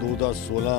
2016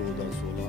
2016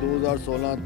2016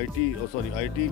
IT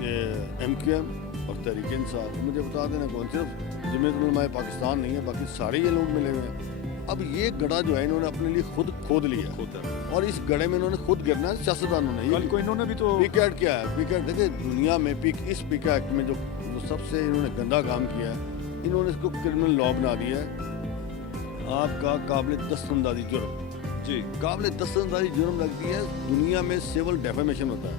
MQM اور تحریک انصاف, مجھے بتا دینا کون, صرف جمعیت علماء پاکستان نہیں ہے, باقی سارے یہ لوگ ملے ہوئے ہیں. اب یہ گڑھا جو ہے انہوں نے اپنے لیے خود کھود لیا, اور اس گڑھے میں انہوں نے خود گرنا ہے. سیاستدانوں نے کل کو انہوں نے بھی تو پیکا ایکٹ کیا ہے. پیکا ایکٹ دیکھیں دنیا میں اس پیکا ایکٹ میں جو سب سے انہوں نے گندا کام کیا ہے, انہوں نے اس کو کرمنل لا بنا دیا ہے. آپ کا قابل دستاندازی جرم, جی قابل دستاندازی جرم لگتی ہے. دنیا میں سول ڈیفیمیشن ہوتا ہے,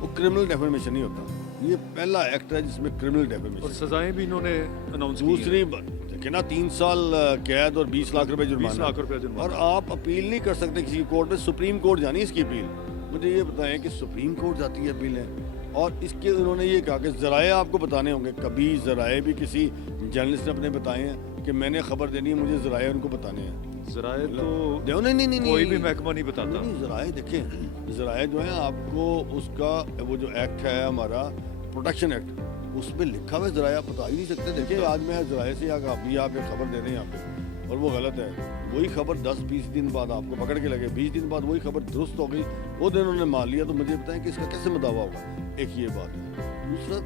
وہ کرمنل ڈیفیمیشن نہیں ہوتا. یہ پہلا ایکٹ ہے جس میں کرمنل اور ڈیفیمیشن. سزائیں بھی انہوں نے اناؤنس کی. دوسری دیکھیں نا, 3 سال قید اور 20 لاکھ روپے 20 جرمانہ, لاکھ روپے جرمانہ. اور آپ اپیل نہیں کر سکتے کسی کورٹ میں. سپریم کورٹ جانی اس کی اپیل. مجھے یہ بتائیں کہ سپریم کورٹ جاتی ہے اپیلیں, اور اس کے انہوں نے یہ کہا کہ ذرائع آپ کو بتانے ہوں گے. کبھی ذرائع بھی کسی جرنلسٹ نے اپنے بتائے ہیں کہ میں نے خبر دینی ہے, مجھے ذرائع ان کو بتانے ہیں. ذرائع تو نہیں کوئی بھی محکمہ نہیں بتاتا. ذرائع دیکھیں, ذرائع جو ہیں آپ کو اس کا وہ جو ایکٹ ہے ہمارا پروٹیکشن ایکٹ, اس میں لکھا ہوا ذرائع بتا ہی نہیں سکتے. دیکھیں آج میں ذرائع سے آپ ایک خبر دے رہے ہیں یہاں پہ, اور وہ غلط ہے. وہی خبر 10-20 دن بعد آپ کو پکڑ کے لگے, 20 دن بعد وہی خبر درست ہو گئی, وہ دن انہوں نے مان لیا, تو مجھے بتائیں کہ اس کا کیسے مداوع ہوگا. ایک یہ بات ہے. دوسرا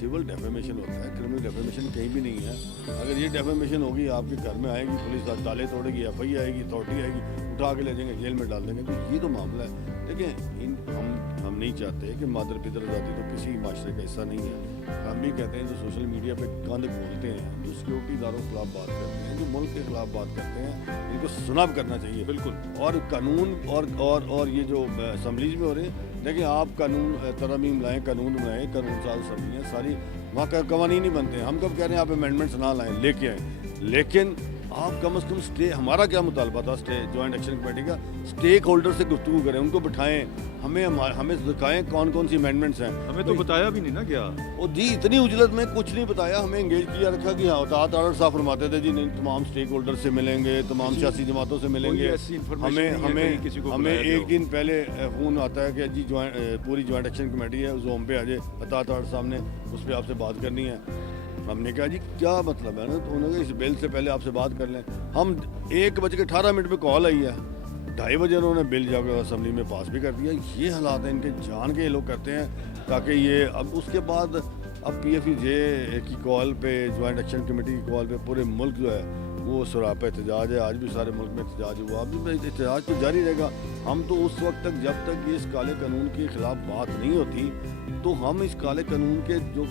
سول ڈیفیمیشن ہوتا ہے, کرمنل ڈیفیمیشن کہیں بھی نہیں ہے. اگر یہ ڈیفیمیشن ہوگی, آپ کے گھر میں آئے گی پولیس, تالے توڑے گی, FI آئے گی, اتھارٹی آئے گی, اٹھا کے لے جائیں گے, جیل میں ڈال دیں گے. تو یہ تو معاملہ ہے. دیکھیں ہم نہیں چاہتے کہ مادر پدر آزادی تو کسی معاشرے کا حصہ نہیں ہے. ہم بھی کہتے ہیں جو سوشل میڈیا پہ گند کھولتے ہیں, جو سیکورٹی اداروں کے خلاف بات کرتے ہیں, جو ملک کے خلاف بات کرتے ہیں, ان کو سنا بھی کرنا چاہیے. بالکل. اور قانون اور یہ جو اسمبلیز میں ہو رہے ہیں, دیکھیں آپ قانون ترامیم لائیں, قانون بنائیں, قانون ساز اسمبلیاں ساری وہاں قوانین نہیں بنتے ہیں. ہم کب کہہ رہے ہیں آپ امینڈمنٹس نہ لائیں, لے کے آئیں, لیکن آپ کم از کم اسٹے, ہمارا کیا مطالبہ تھا جوائنٹ ایکشن کمیٹی کا, اسٹیک ہولڈر سے گفتگو کریں, ان کو بٹھائیں, ہمیں دکھائیں کون کون سی امینڈمنٹس ہیں. ہمیں تو بتایا بھی نہیں نا کیا. وہ جی اتنی اجلت میں کچھ نہیں بتایا, ہمیں انگیج کیا رکھا کہ ہاں اطاعت آرڈر صاحب فرماتے تھے جی نہیں, تمام اسٹیک ہولڈر سے ملیں گے, تمام سیاسی جماعتوں سے ملیں گے. ہمیں ایک دن پہلے فون آتا ہے کہ جی پوری جوائنٹ ایکشن کمیٹی ہے, زوم پہ آ جائے, اطاعت آرڈر صاحب نے اس پہ آپ سے بات کرنی ہے. ہم نے کہا جی کیا مطلب ہے نا, تو انہوں نے اس بل سے پہلے آپ سے بات کر لیں. ہم 1:18 پہ کال آئی ہے, 2:30 بجے انہوں نے بل جا کے اسمبلی میں پاس بھی کر دیا. یہ حالات ہیں ان کے, جان کے یہ لوگ کرتے ہیں تاکہ یہ. اب اس کے بعد اب PFJ کی کال پہ, جوائنٹ ایکشن کمیٹی کی کال پہ پورے ملک جو ہے وہ سراپا احتجاج ہے. آج بھی سارے ملک میں احتجاج ہوا, اب بھی احتجاج تو جاری رہے گا. ہم تو اس وقت تک, جب تک یہ اس کالے قانون کے خلاف بات نہیں ہوتی, تو ہم اس کالے قانون کے جو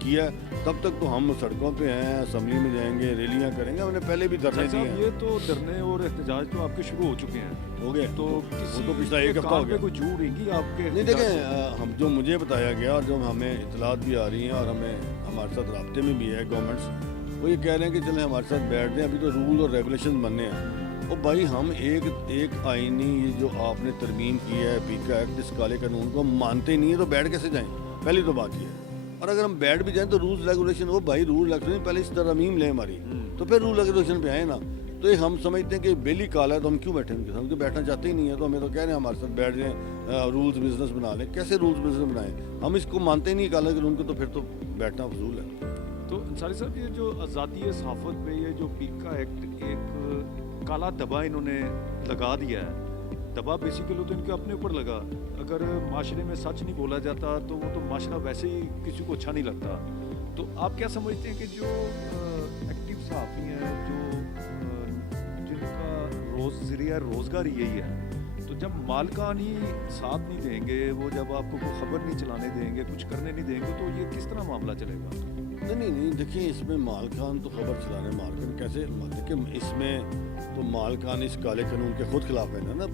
کیا تب تک تو ہم سڑکوں پہ ہیں, اسمبلی میں جائیں گے, ریلیاں کریں گے. ہم نے پہلے بھی دھرنے دیے ہیں. یہ تو دھرنے اور احتجاج تو آپ کے شروع ہو چکے ہیں, ہو گئے, تو وہ تو پچھلا ایک ہفتہ ہو گیا. کوئی جھوٹ رہیں گی آپ کے. نہیں دیکھیں, ہم جو مجھے بتایا گیا اور جو ہمیں اطلاعات بھی آ رہی ہیں, اور ہمارے ساتھ رابطے میں بھی ہے گورنمنٹس, وہ یہ کہہ رہے ہیں کہ چلیں ہمارے ساتھ بیٹھ دیں, ابھی تو رول اور ریگولیشن بننے ہیں. اور بھائی ہم ایک آئینی یہ جو آپ نے ترمیم کی ہے پیکا ایکٹ, اس کالے قانون کو مانتے نہیں ہیں, تو بیٹھ کیسے جائیں؟ پہلی تو بات یہ ہے. اور اگر ہم بیٹھ بھی جائیں تو رولز ریگولیشن, وہ بھائی رول ریگولیشن پہلے اس ترمیم لیں ہماری, تو پھر رول ریگولیشن پہ آئے نا. تو یہ ہم سمجھتے ہیں کہ بل ہی کالا ہے, تو ہم کیوں بیٹھیں گے؟ ہم تو بیٹھنا چاہتے ہی نہیں ہیں, تو ہمیں تو کہہ رہے ہیں ہمارے ساتھ بیٹھ جائیں, رولز بزنس بنا لیں. کیسے رولز بزنس بنائیں؟ ہم اس کو مانتے ہی نہیں کالا قانون کو, تو پھر تو بیٹھنا فضول ہے. تو انصاری صاحب, یہ جو آزادی صحافت پہ یہ جو پیکا ایکٹ ایک کالا دبا انہوں نے لگا دیا ہے, دبا بیسیکلی تو ان کے اپنے اوپر لگا. اگر معاشرے میں سچ نہیں بولا جاتا تو وہ تو معاشرہ ویسے ہی کسی کو اچھا نہیں لگتا. تو آپ کیا سمجھتے ہیں کہ جو ایکٹیو صحافی ہیں, جو جن کا ذریعہ روزگار یہی ہے, تو جب مالکان ہی ساتھ نہیں دیں گے, وہ جب آپ کو کوئی خبر نہیں چلانے دیں گے, کچھ کرنے نہیں دیں گے, تو یہ کس طرح معاملہ چلے گا؟ نہیں دیکھیں, اس میں مالکان تو خبر چلانے, مالکان کیسے, دیکھیں اس میں تو مالکان اس کالے قانون کے خود خلاف ہے نا.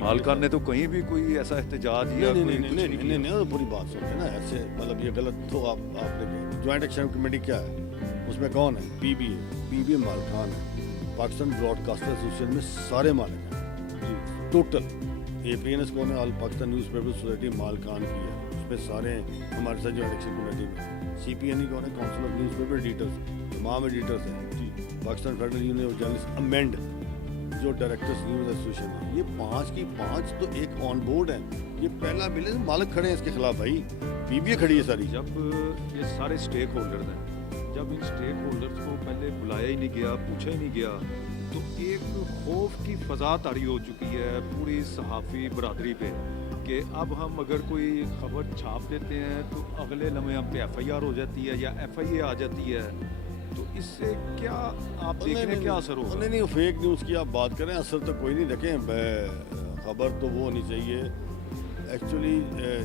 مالکان نے تو کہیں بھی کوئی ایسا احتجاج یا نہیں, پوری بات سنتے نا ایسے, مطلب یہ غلط تو آپ نے. جوائنٹ ایکشن کمیٹی کیا ہے, اس میں کون ہے؟ PBA مالکان ہے. پاکستان براڈ کاسٹر ایسوسیشن میں سارے مالک ہیں ٹوٹل. APNS کون ہے؟ آل پاکستان نیوز پیپر سوسائٹی مالکان کی ہے, اس میں سارے ہمارے ساتھ جوائنٹ ایکشن کمیٹی میں. CPNE کون ہے؟ Council of news paper editors, تمام ایڈیٹرز ہیں. Pakistan federal union of journalist amend, جو ڈائریکٹرز نیوز ایسوسیشن ہے, یہ 5 کی 5 تو ایک آن بورڈ ہیں. یہ پہلا بل ہے, مالک کھڑے ہیں اس کے خلاف. بھائی PBA کھڑی ہے ساری. جب یہ سارے اسٹیک ہولڈرز ہیں, جب ان اسٹیک ہولڈرز کو پہلے بلایا ہی نہیں گیا, پوچھا ہی نہیں گیا, تو ایک خوف کی فضا طاری ہو چکی ہے پوری صحافی برادری پہ کہ اب ہم اگر کوئی خبر چھاپ دیتے ہیں تو اگلے لمحے ہم پہ FIR ہو جاتی ہے یا FIA آ جاتی ہے، تو اس سے کیا آپ دیکھ رہے ہیں کیا اثر ہوگا؟ نہیں فیک نیوز کی آپ بات کریں، اثر تو کوئی نہیں. دیکھیں خبر تو وہ ہونی چاہیے ایکچولی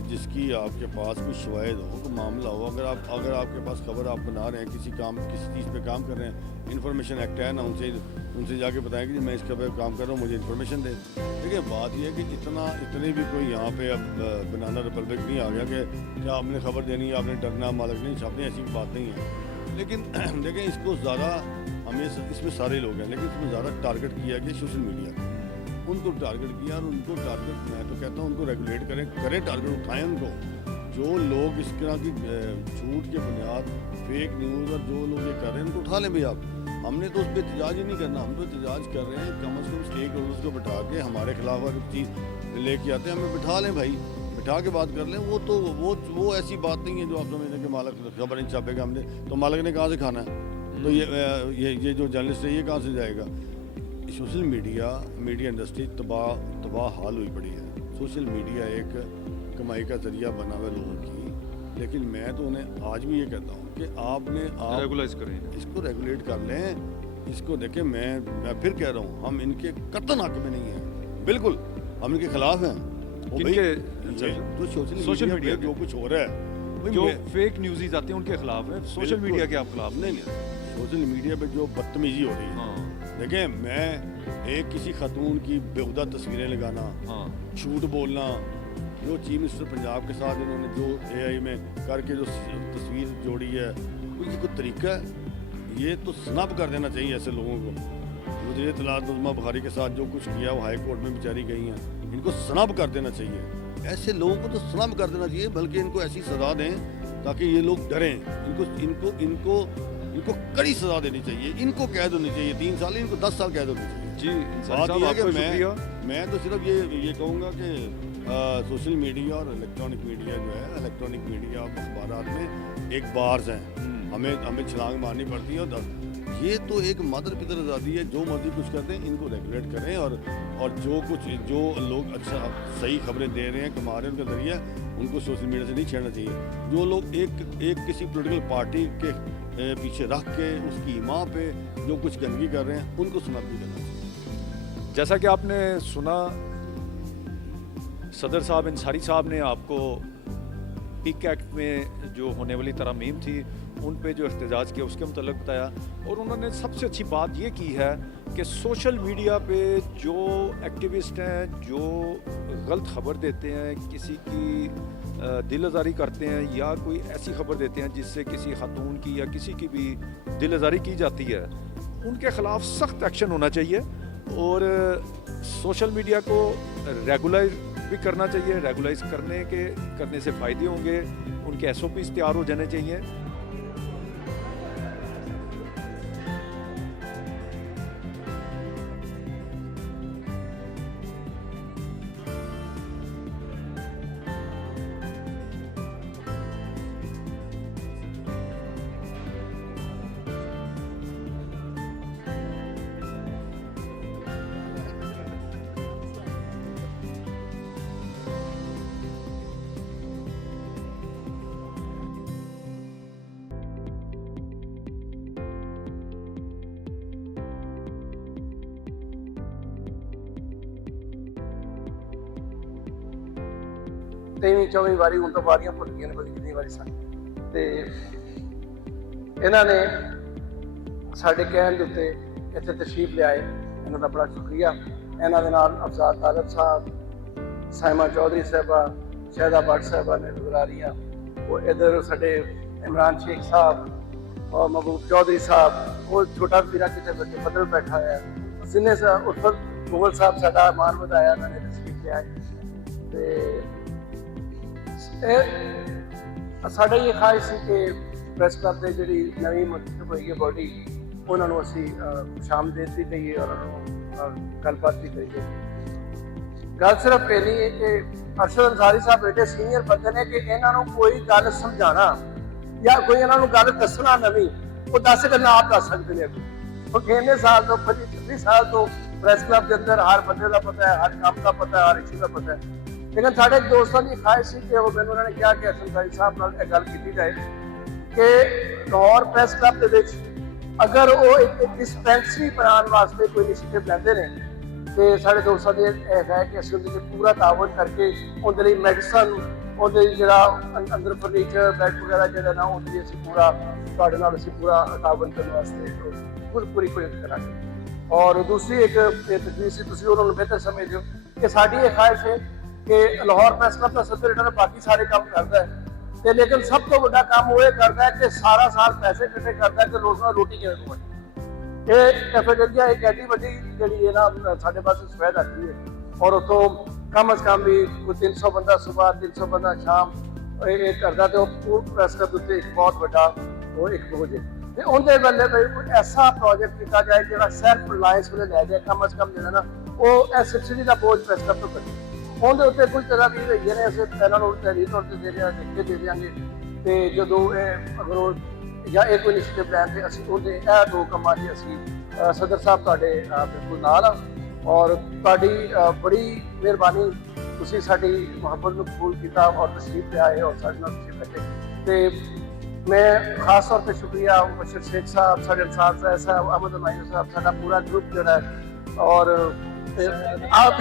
جس کی آپ کے پاس کوئی شواہد ہو، کوئی معاملہ ہو. اگر آپ کے پاس خبر آپ بنا رہے ہیں، کسی چیز پہ کام کر رہے ہیں، انفارمیشن ایکٹ ہے نا، ان سے جا کے بتائیں کہ میں اس کے پہ کام کر رہا ہوں، مجھے انفارمیشن دیں. دیکھیے بات یہ ہے کہ اتنے بھی کوئی یہاں پہ اب بنانا ریپبلک نہیں آ گیا کہ کیا آپ نے خبر دینی ہے، آپ نے ڈرنا مالک نہیں چھاپنے، ایسی بات نہیں ہے. لیکن دیکھیں اس کو زیادہ ہمیں اس میں سارے لوگ ہیں، لیکن اس میں زیادہ ٹارگٹ کیا کہ سوشل میڈیا ان کو ٹارگٹ کیا، اور ان کو ٹارگٹ میں تو کہتا ہوں ان کو ریگولیٹ کریں ٹارگٹ اٹھائیں ان کو. جو لوگ اس طرح کی جھوٹ کے بنیاد فیک نیوز اور جو لوگ یہ کر رہے ہیں ان کو اٹھا لیں بھی آپ. ہم نے تو اس پہ احتجاج ہی نہیں کرنا، ہم تو احتجاج کر رہے ہیں کم از کم اسٹیک ہولڈرز کو بٹھا کے ہمارے خلاف اگر چیز لے کے آتے ہیں ہمیں بٹھا لیں بھائی، بٹھا کے بات کر لیں. وہ ایسی بات نہیں ہے جو آپ سمجھیں کہ مالک خبر نہیں چھاپے گا ہم نے تو مالک نے کہاں سے کھانا ہے. تو یہ جو جرنلسٹ ہے یہ کہاں سے جائے گا. سوشل میڈیا انڈسٹری تباہ حال ہوئی پڑی ہے. سوشل میڈیا ایک کمائی کا ذریعہ بنا ہوا ہے لوگوں کی، لیکن میں تو انہیں آج بھی یہ کہتا ہوں کہ آپ ریگولائز کریں، اس کو ریگولیٹ کر لیں. اس کو دیکھیں میں پھر کہہ رہا ہوں ہم ان کے قطعاً حق میں نہیں ہیں، بالکل ہم ان کے خلاف ہیں. سوشل میڈیا جو کچھ ہو رہا ہے، جو فیک نیوزز آتے ہیں ان کے خلاف ہے. سوشل میڈیا کے آپ خلاف نہیں. سوشل میڈیا پہ جو بدتمیزی ہو رہی ہے، دیکھیں میں کسی خاتون کی بےہودہ تصویریں لگانا، جھوٹ بولنا، جو چیف منسٹر پنجاب کے ساتھ انہوں نے جو AI میں کر کے جو تصویر جوڑی ہے، یہ کوئی طریقہ ہے؟ یہ تو سنب کر دینا چاہیے ایسے لوگوں کو. وزیر اطلاعات نظمہ بخاری کے ساتھ جو کچھ کیا وہ ہائی کورٹ میں بیچاری گئی ہیں، ان کو سنب کر دینا چاہیے. ایسے لوگوں کو تو سنب کر دینا چاہیے، بلکہ ان کو ایسی سزا دیں تاکہ یہ لوگ ڈریں. ان کو کڑی سزا دینی چاہیے. ان کو قید ہونی چاہیے 3 سال، ان کو 10 سال قید ہونی چاہیے. جی بات یہ ہے کہ میں تو صرف یہ کہوں گا کہ سوشل میڈیا اور الیکٹرانک میڈیا جو ہے، الیکٹرانک میڈیا اخبارات میں ایک بارز ہیں، ہمیں چھلانگ مارنی پڑتی ہے. اور یہ تو ایک مادر پتر آزادی ہے، جو مرضی کچھ کرتے ہیں ان کو ریگولیٹ کریں. اور جو لوگ اچھا صحیح خبریں دے رہے ہیں، کما رہے ہیں، ان کا ذریعہ ان کو سوشل میڈیا سے نہیں چھیڑنا چاہیے. جو لوگ ایک کسی پولیٹیکل پارٹی کے پیچھے رکھ کے اس کی ماں پہ جو کچھ گندگی کر رہے ہیں ان کو سنب نہیں کرنا چاہیے. جیسا کہ آپ نے سنا، صدر صاحب انصاری صاحب نے آپ کو پک ایکٹ میں جو ہونے والی ترامیم تھی ان پہ جو احتجاج کیا اس کے متعلق بتایا. اور انہوں نے سب سے اچھی بات یہ کی ہے کہ سوشل میڈیا پہ جو ایکٹیوسٹ ہیں، جو غلط خبر دیتے ہیں، کسی کی دل آزاری کرتے ہیں یا کوئی ایسی خبر دیتے ہیں جس سے کسی خاتون کی یا کسی کی بھی دل آزاری کی جاتی ہے، ان کے خلاف سخت ایکشن ہونا چاہیے. اور سوشل میڈیا کو ریگولائز بھی کرنا چاہیے. ریگولائز کرنے سے فائدے ہوں گے، ان کے SOPs تیار ہو جانے چاہیے. ਤੇਵੀਂ 24 ਵਾਰੀ ਹੁਣ ਤਾਂ ਵਾਰੀਆਂ ਭੁੱਲ ਗਈਆਂ ਨੇ, ਪਤਾ ਕਿੰਨੀ ਵਾਰੀ ਸਨ. ਤੇ ਇਹਨਾਂ ਨੇ ਸਾਡੇ ਕਹਿਣ ਦੇ ਉੱਤੇ ਇੱਥੇ ਤਸ਼ਰੀਫ ਲਿਆਏ, ਇਹਨਾਂ ਦਾ ਬੜਾ ਸ਼ੁਕਰੀਆ. ਇਹਨਾਂ ਦੇ ਨਾਲ ਅਫਜ਼ਾਦ ਤਾਲਬ ਸਾਹਿਬ, ਸਾਇਮਾ ਚੌਧਰੀ ਸਾਹਿਬਾ, ਸ਼ਹਿਦਾ ਭੱਟ ਸਾਹਿਬਾ ਨੇ ਨਜ਼ਰ ਆ ਰਹੀਆਂ. ਉਹ ਇੱਧਰ ਸਾਡੇ ਇਮਰਾਨ ਸ਼ੇਖ ਸਾਹਿਬ ਔਰ ਮਹਿਬੂਬ ਚੌਧਰੀ ਸਾਹਿਬ, ਉਹ ਛੋਟਾ ਵੀਰਾ ਕਿਤੇ ਬੱਚੇ ਬਦਲ ਬੈਠਾ ਹੈ. ਸਿੰਨੇ ਸਾਹਿਬ ਉਰਫਤ ਮੁਗਲ ਸਾਹਿਬ ਸਾਡਾ ਮਾਨ ਵਧਾਇਆ, ਇਹਨਾਂ ਨੇ ਤਸ਼ਰੀਫ ਲਿਆਏ. ਤੇ ਸਾਡਾ ਇਹ ਖਾਹਿਸ਼ ਸੀ ਕਿ ਪ੍ਰੈਸ ਕਲੱਬ ਦੇ ਜਿਹੜੀ ਨਵੀਂ ਮੁੰਤਖਬ ਹੋਈ ਹੈ ਬੋਡੀ, ਉਹਨਾਂ ਨੂੰ ਅਸੀਂ ਖੁਸ਼ਾਮਦੀਦ ਵੀ ਕਹੀਏ ਔਰ ਉਹਨਾਂ ਨੂੰ ਗੱਲਬਾਤ ਵੀ ਕਰੀਏ. ਗੱਲ ਸਿਰਫ ਇਹ ਨਹੀਂ ਹੈ ਕਿ ਅਰਸ਼ਦ ਅੰਸਾਰੀ ਸਾਹਿਬ ਐਡੇ ਸੀਨੀਅਰ ਬੰਦੇ ਨੇ ਕਿ ਇਹਨਾਂ ਨੂੰ ਕੋਈ ਗੱਲ ਸਮਝਾਉਣਾ ਜਾਂ ਕੋਈ ਇਹਨਾਂ ਨੂੰ ਗੱਲ ਦੱਸਣਾ ਨਵੀਂ, ਉਹ 10 ਗੱਲਾਂ ਆਪ ਦੱਸ ਸਕਦੇ ਨੇ. ਉਹ ਇੰਨੇ ਸਾਲ ਤੋਂ 25 ਸਾਲ ਤੋਂ ਪ੍ਰੈਸ ਕਲੱਬ ਦੇ ਅੰਦਰ ਹਰ ਬੰਦੇ ਦਾ ਪਤਾ ਹੈ, ਹਰ ਕੰਮ ਦਾ ਪਤਾ ਹੈ, ਹਰ ਇਸ਼ੂ ਦਾ ਪਤਾ ਹੈ. ਲੇਕਿਨ ਸਾਡੇ ਦੋਸਤਾਂ ਦੀ ਖਾਹਿਸ਼ ਸੀ ਕਿ ਉਹ ਮੈਨੂੰ ਉਹਨਾਂ ਨੇ ਕਿਹਾ ਕਿ ਹਸਨ ਸਾਈ ਸਾਹਿਬ ਨਾਲ ਇਹ ਗੱਲ ਕੀਤੀ ਜਾਏ ਕਿ ਲਾਹੌਰ ਪ੍ਰੈਸ ਕਲੱਬ ਦੇ ਵਿੱਚ ਅਗਰ ਉਹ ਇੱਕ ਡਿਸਪੈਂਸਰੀ ਬਣਾਉਣ ਵਾਸਤੇ ਕੋਈ ਇਨੀਸ਼ੀਏਟਿਵ ਲੈਂਦੇ ਨੇ ਤੇ ਸਾਡੇ ਦੋਸਤਾਂ ਦੇ ਇਹ ਹੈ ਕਿ ਅਸੀਂ ਉਹਦੇ 'ਚ ਪੂਰਾ ਤਾਵਨ ਕਰਕੇ ਉਹਦੇ ਲਈ ਮੈਡੀਸਨ, ਉਹਦੇ ਲਈ ਜਿਹੜਾ ਅੰਦਰ ਫਰਨੀਚਰ, ਬੈੱਡ ਵਗੈਰਾ ਜਿਹੜਾ ਨਾ ਉਹਦੇ ਲਈ ਅਸੀਂ ਪੂਰਾ ਤੁਹਾਡੇ ਨਾਲ ਅਸੀਂ ਪੂਰਾ ਤਾਵਨ ਕਰਨ ਵਾਸਤੇ ਪੂਰੀ ਕੋਸ਼ਿਸ਼ ਕਰਾਂਗੇ। ਔਰ ਦੂਸਰੀ ਇੱਕ ਤਜਵੀਜ਼ ਸੀ, ਤੁਸੀਂ ਉਹਨਾਂ ਨੂੰ ਬਿਹਤਰ ਸਮਝਦੇ ਹੋ ਕਿ ਸਾਡੀ ਇਹ ਖਾਹਿਸ਼ ਹੈ ਕਿ ਲਾਹੌਰ ਪ੍ਰੈਸ ਕਲੱਬ ਦਾ ਸਦਰ ਜਿਹੜਾ ਬਾਕੀ ਸਾਰੇ ਕੰਮ ਕਰਦਾ ਹੈ ਤੇ ਲੇਕਿਨ ਸਭ ਤੋਂ ਵੱਡਾ ਕੰਮ ਉਹ ਇਹ ਕਰਦਾ ਹੈ ਕਿ ਸਾਰਾ ਸਾਲ ਪੈਸੇ ਇਕੱਠੇ ਕਰਦਾ ਹੈ ਕਿ ਲੋਕਾਂ ਨੂੰ ਰੋਟੀ ਕਿਵੇਂ ਖਵਾਏ। ਇਹ ਕੈਫੇਟੇਰੀਆ ਇੱਕ ਐਡੀ ਵੱਡੀ ਜਿਹੜੀ ਹੈ ਨਾ ਸਾਡੇ ਪਾਸੇ ਸਫੈਦ ਆਤੀ ਹੈ ਔਰ ਉਤੋਂ ਕਮ ਅਜ਼ ਕਮ ਵੀ ਕੋਈ 300 ਬੰਦਾ ਸਵੇਰ, 300 ਬੰਦਾ ਸ਼ਾਮ ਇਹ ਕਰਦਾ ਤੇ ਉਹ ਪ੍ਰੈਸ ਕਲੱਬ ਉੱਤੇ ਇੱਕ ਬਹੁਤ ਵੱਡਾ ਉਹ ਇੱਕ ਹੋ ਜੇ ਤੇ ਉਹਦੇ ਵੱਲੇ ਕੋਈ ਐਸਾ ਪ੍ਰੋਜੈਕਟ ਕੀਤਾ ਜਾਏ ਜਿਹੜਾ ਸੈਲਫ ਰਿਲਾਇੰਸ ਵੱਲ ਲੈ ਜਾਏ। ਕਮ ਅਜ਼ ਕਮ ਜਿਹੜਾ ਨਾ ਉਹ ਇਹ ਸਬਸਿਡੀ ਦਾ ਬੋਝ ਪ੍ਰੈਸ ਕਲੱਬ ਤੋਂ ਕੱਢੇ। ਉਹਦੇ ਉੱਤੇ ਕੁਝ ਤਰ੍ਹਾਂ ਦੀ ਰਹੀਆਂ ਨੇ, ਅਸੀਂ ਪਹਿਲਾਂ ਨੂੰ ਤਹਿਰੀਰ ਤੌਰ ਤੇ ਦੇ ਦਿਆਂਗੇ ਤੇ ਜਦੋਂ ਇਹ ਅਗਰ ਉਹ ਜਾਂ ਇਹ ਕੋਈ ਇਨੀਸ਼ੀਏਟਿਵ ਲੈਣ ਤੇ ਅਸੀਂ ਉਹਦੇ ਇਹ ਦੋ ਕੰਮਾਂ ਦੀ ਅਸੀਂ ਸਦਰ ਸਾਹਿਬ ਤੁਹਾਡੇ ਬਿਲਕੁਲ ਨਾਲ ਆ ਔਰ ਤੁਹਾਡੀ ਬੜੀ ਮਿਹਰਬਾਨੀ, ਤੁਸੀਂ ਸਾਡੀ ਮੁਹੱਬਤ ਨੂੰ ਕਬੂਲ ਕੀਤਾ ਔਰ ਤਸ਼ਰੀਫ ਲਿਆਏ ਔਰ ਸਾਡੇ ਨਾਲ ਤਸ਼ਰੀਫ ਰੱਖੇ ਤੇ ਮੈਂ ਖਾਸ ਤੌਰ ਤੇ ਸ਼ੁਕਰੀਆ ਬਸ਼ਰ ਸ਼ੇਖ ਸਾਹਿਬ, ਸਾਡੇ ਅੰਸਾਰ ਸਾਹਿਬ, ਅਹਿਮਦ ਅਮਾਇਨ ਸਾਹਿਬ, ਸਾਡਾ ਪੂਰਾ ਗਰੁੱਪ ਜਿਹੜਾ ਹੈ ਔਰ ਆਪ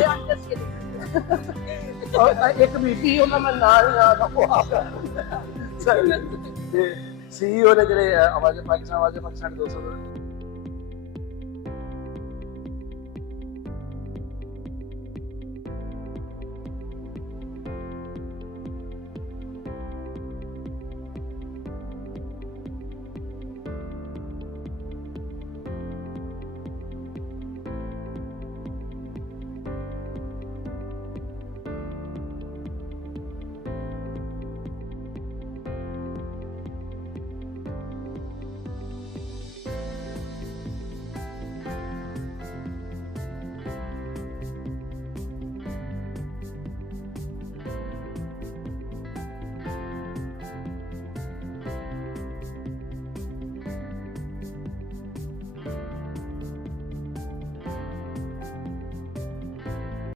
ਇੱਕ ਬੀਬੀ ਉਹਨਾਂ ਦਾ ਨਾਂ ਨਹੀਂ ਆਦਾ ਉਹ ਆਪ ਤੇ CEO ਨੇ ਜਿਹੜੇ ਆਵਾਜ਼ ਪਾਕਿਸਤਾਨ ਦੋਸਤ